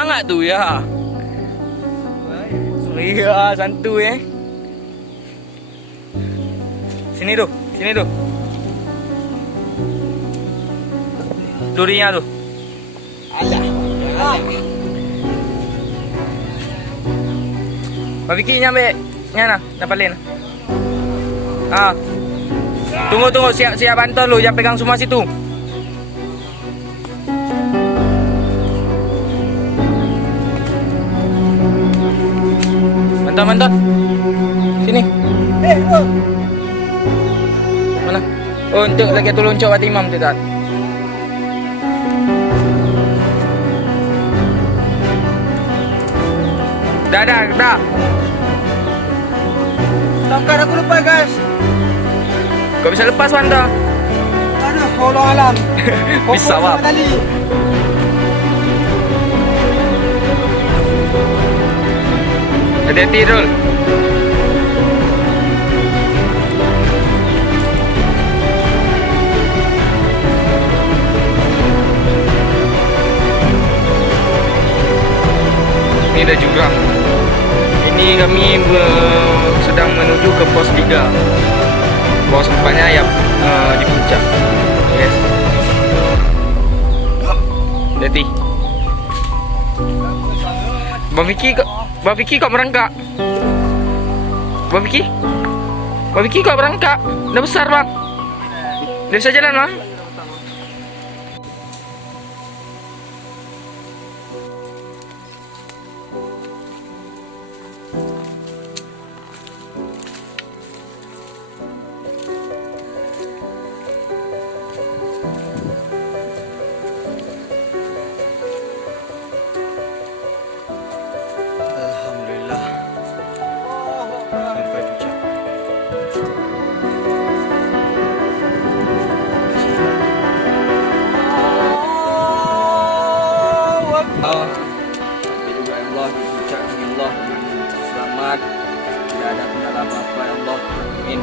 Sangat tu ya. Iya, santuy Sini tu, sini tu. Durinya tu. Alah. Babiki nyampe. Nyana, napalin. Ah. Tunggu, siap bantu lu, jangan pegang semua situ. Bantuan. Sini. Mana? Oh, untuk lagi tolong cok Wati Imam tu tak? Dah. Tangkap aku lupa guys. Kau bisa lepas Wanda. Aduh, Allah alam. Bisa wap. Hati-hati Rul. Ini dah jurang. Ini kami sedang menuju ke pos 3. Pos 4-nya ya di puncak. Yes. Hati-hati. Bang Vicky kau merangkak. Bang Vicky kau merangkak. Dah besar bang. Dia bisa jalan bang. Sampai juga ya Allah di puncak ini Allah selamat, tidak ada kendala apa-apa ya Allah, amin.